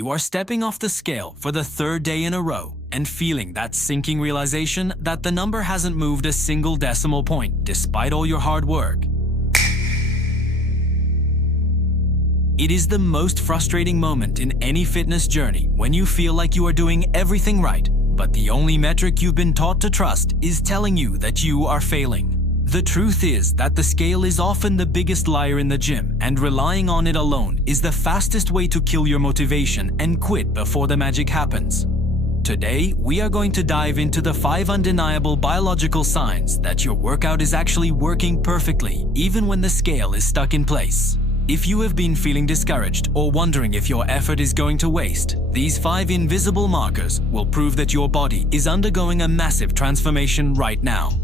You are stepping off the scale for the third day in a row and feeling that sinking realization that the number hasn't moved a single decimal point despite all your hard work. It is the most frustrating moment in any fitness journey when you feel like you are doing everything right, but the only metric you've been taught to trust is telling you that you are failing. The truth is that the scale is often the biggest liar in the gym, and relying on it alone is the fastest way to kill your motivation and quit before the magic happens. Today, we are going to dive into the 5 undeniable biological signs that your workout is actually working perfectly, even when the scale is stuck in place. If you have been feeling discouraged or wondering if your effort is going to waste, these 5 invisible markers will prove that your body is undergoing a massive transformation right now.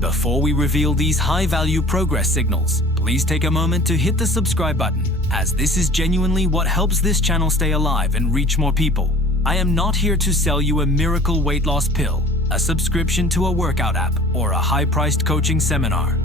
Before we reveal these high-value progress signals, please take a moment to hit the subscribe button, as this is genuinely what helps this channel stay alive and reach more people. I am not here to sell you a miracle weight loss pill, a subscription to a workout app, or a high-priced coaching seminar.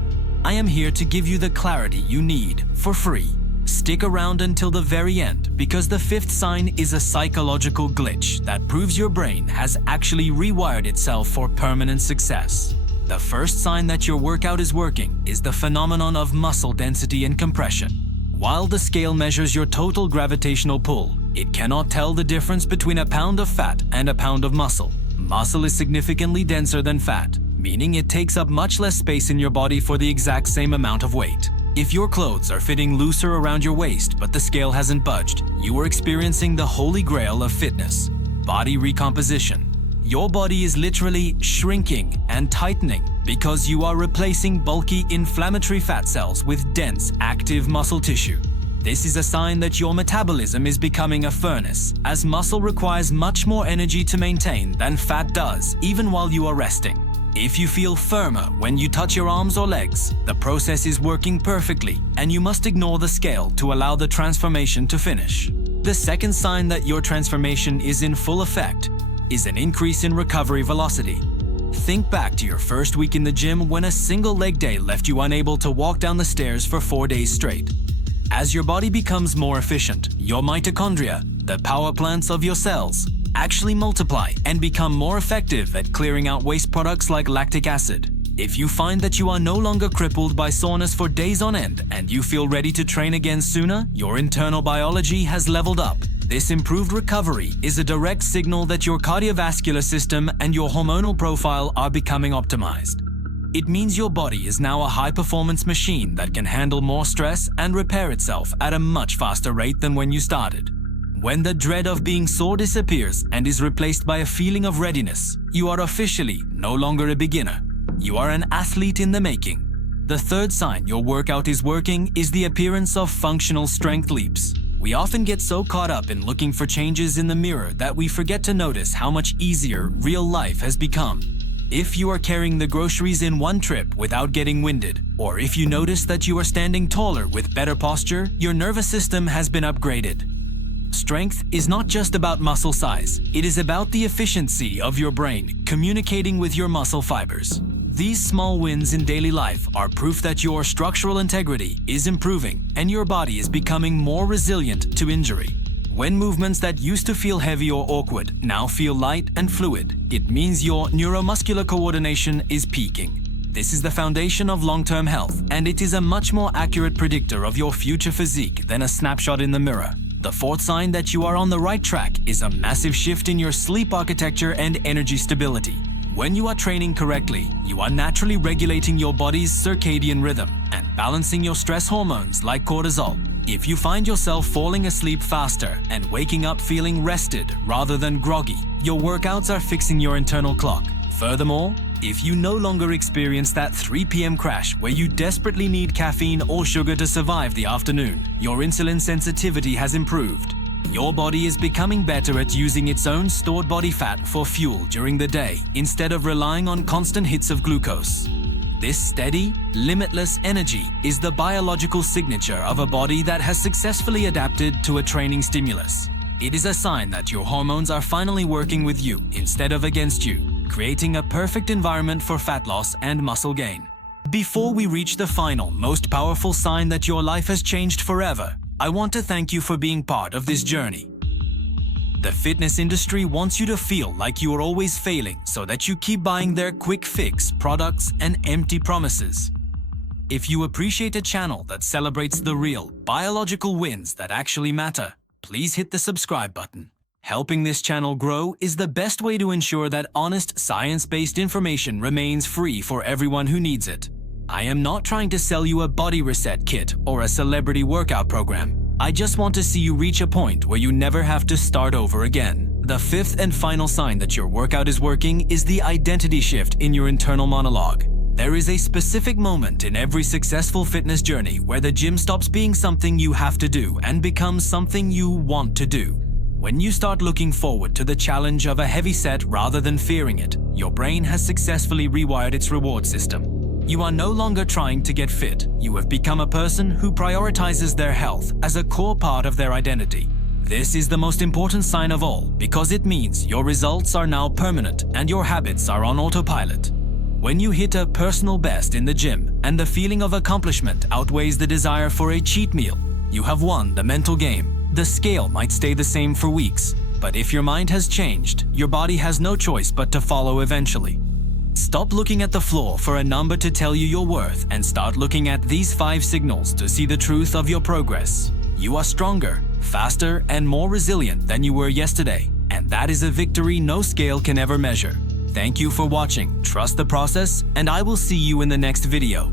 I am here to give you the clarity you need for free. Stick around until the very end, because the 5th sign is a psychological glitch that proves your brain has actually rewired itself for permanent success. The first sign that your workout is working is the phenomenon of muscle density and compression. While the scale measures your total gravitational pull, it cannot tell the difference between a pound of fat and a pound of muscle. Muscle is significantly denser than fat, meaning it takes up much less space in your body for the exact same amount of weight. If your clothes are fitting looser around your waist but the scale hasn't budged, you are experiencing the holy grail of fitness: body recomposition. Your body is literally shrinking and tightening because you are replacing bulky inflammatory fat cells with dense, active muscle tissue. This is a sign that your metabolism is becoming a furnace, as muscle requires much more energy to maintain than fat does, even while you are resting. If you feel firmer when you touch your arms or legs, the process is working perfectly, and you must ignore the scale to allow the transformation to finish. The second sign that your transformation is in full effect is an increase in recovery velocity. Think back to your first week in the gym when a single leg day left you unable to walk down the stairs for 4 days straight. As your body becomes more efficient, your mitochondria, the power plants of your cells, actually multiply and become more effective at clearing out waste products like lactic acid. If you find that you are no longer crippled by soreness for days on end and you feel ready to train again sooner, your internal biology has leveled up. This improved recovery is a direct signal that your cardiovascular system and your hormonal profile are becoming optimized. It means your body is now a high-performance machine that can handle more stress and repair itself at a much faster rate than when you started. When the dread of being sore disappears and is replaced by a feeling of readiness, you are officially no longer a beginner. You are an athlete in the making. The third sign your workout is working is the appearance of functional strength leaps. We often get so caught up in looking for changes in the mirror that we forget to notice how much easier real life has become. If you are carrying the groceries in one trip without getting winded, or if you notice that you are standing taller with better posture, your nervous system has been upgraded. Strength is not just about muscle size, it is about the efficiency of your brain communicating with your muscle fibers. These small wins in daily life are proof that your structural integrity is improving and your body is becoming more resilient to injury. When movements that used to feel heavy or awkward now feel light and fluid, it means your neuromuscular coordination is peaking. This is the foundation of long-term health, and it is a much more accurate predictor of your future physique than a snapshot in the mirror. The fourth sign that you are on the right track is a massive shift in your sleep architecture and energy stability. When you are training correctly, you are naturally regulating your body's circadian rhythm and balancing your stress hormones like cortisol. If you find yourself falling asleep faster and waking up feeling rested rather than groggy, your workouts are fixing your internal clock. Furthermore, if you no longer experience that 3 p.m. crash where you desperately need caffeine or sugar to survive the afternoon, your insulin sensitivity has improved. Your body is becoming better at using its own stored body fat for fuel during the day instead of relying on constant hits of glucose. This steady, limitless energy is the biological signature of a body that has successfully adapted to a training stimulus. It is a sign that your hormones are finally working with you instead of against you, creating a perfect environment for fat loss and muscle gain. Before we reach the final, most powerful sign that your life has changed forever, I want to thank you for being part of this journey. The fitness industry wants you to feel like you are always failing so that you keep buying their quick fix products and empty promises. If you appreciate a channel that celebrates the real, biological wins that actually matter, please hit the subscribe button. Helping this channel grow is the best way to ensure that honest, science-based information remains free for everyone who needs it. I am not trying to sell you a body reset kit or a celebrity workout program. I just want to see you reach a point where you never have to start over again. The fifth and final sign that your workout is working is the identity shift in your internal monologue. There is a specific moment in every successful fitness journey where the gym stops being something you have to do and becomes something you want to do. When you start looking forward to the challenge of a heavy set rather than fearing it, your brain has successfully rewired its reward system. You are no longer trying to get fit. You have become a person who prioritizes their health as a core part of their identity. This is the most important sign of all because it means your results are now permanent and your habits are on autopilot. When you hit a personal best in the gym and the feeling of accomplishment outweighs the desire for a cheat meal, you have won the mental game. The scale might stay the same for weeks, but if your mind has changed, your body has no choice but to follow eventually. Stop looking at the floor for a number to tell you your worth and start looking at these 5 signals to see the truth of your progress. You are stronger, faster, and more resilient than you were yesterday, and that is a victory no scale can ever measure. Thank you for watching, trust the process, and I will see you in the next video.